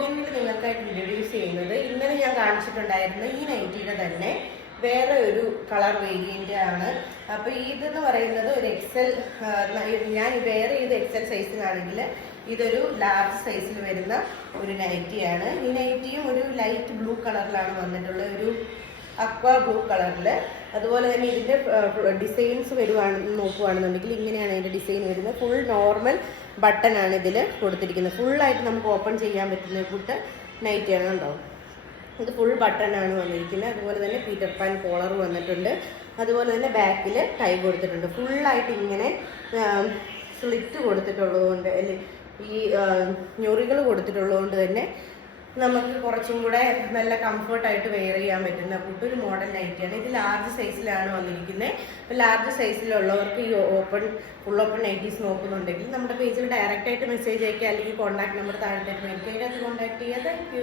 വ്ളോഗിൽ നിങ്ങൾക്കായിട്ട് ഇൻട്രൊഡ്യൂസ് ചെയ്യുന്നത് ഇന്നലെ ഞാൻ കാണിച്ചിട്ടുണ്ടായിരുന്ന ഈ നൈറ്റിയുടെ തന്നെ വേറെ ഒരു കളർ വേരിയന്റ് ആണ്. അപ്പോൾ ഇതെന്ന് പറയുന്നത് ഒരു എക്സൽ, ഞാൻ വേറെ ഇത് എക്സൽ സൈസിലാണെങ്കിൽ ഇതൊരു ലാർജ് സൈസിൽ വരുന്ന ഒരു നൈറ്റിയാണ്. ഈ നൈറ്റിയും ഒരു ലൈറ്റ് ബ്ലൂ കളറിലാണ് വന്നിട്ടുള്ളത്, ഒരു അക്വാ ബ്ലൂ കളറിൽ. അതുപോലെ തന്നെ ഇതിൻ്റെ ഡിസൈൻസ് വരുവാണെന്ന് നോക്കുകയാണെന്നുണ്ടെങ്കിൽ ഇങ്ങനെയാണ് ഇതിൻ്റെ ഡിസൈൻ വരുന്നത്. ഫുൾ നോർമൽ ബട്ടൺ ആണ് ഇതിൽ കൊടുത്തിരിക്കുന്നത്. ഫുള്ളായിട്ട് നമുക്ക് ഓപ്പൺ ചെയ്യാൻ പറ്റുന്ന കൂട്ട് നൈറ്റിയാണ്. ഉണ്ടാവും ഇത് ഫുൾ ബട്ടൺ ആണ് വന്നിരിക്കുന്നത്. അതുപോലെ തന്നെ പീറ്റർ പാൻ കോളർ വന്നിട്ടുണ്ട്. അതുപോലെ തന്നെ ബാക്കിൽ ടൈ കൊടുത്തിട്ടുണ്ട്. ഫുള്ളായിട്ട് ഇങ്ങനെ സ്ലിറ്റ് കൊടുത്തിട്ടുള്ളതുകൊണ്ട് അല്ലെ ഈ ഞൊറികൾ കൊടുത്തിട്ടുള്ളതുകൊണ്ട് തന്നെ നമുക്ക് കുറച്ചും കൂടെ നല്ല കംഫർട്ടായിട്ട് വെയർ ചെയ്യാൻ പറ്റുന്ന കൂട്ടൊരു മോഡൽ നൈറ്റിയാണ്. ഇത് ലാർജ് സൈസിലാണ് വന്നിരിക്കുന്നത്. അപ്പോൾ ലാർജ് സൈസിലുള്ളവർക്ക് ഈ ഫുൾ ഓപ്പൺ നൈറ്റീസ് നോക്കുന്നുണ്ടെങ്കിൽ നമ്മുടെ പേജിൽ ഡയറക്റ്റായിട്ട് മെസ്സേജ് അയക്കുക, അല്ലെങ്കിൽ കോൺടാക്ട് നമ്പർ താഴെ മേടിക്കുക, അതിനകത്ത് കോൺടാക്ട് ചെയ്യുക. Thank you.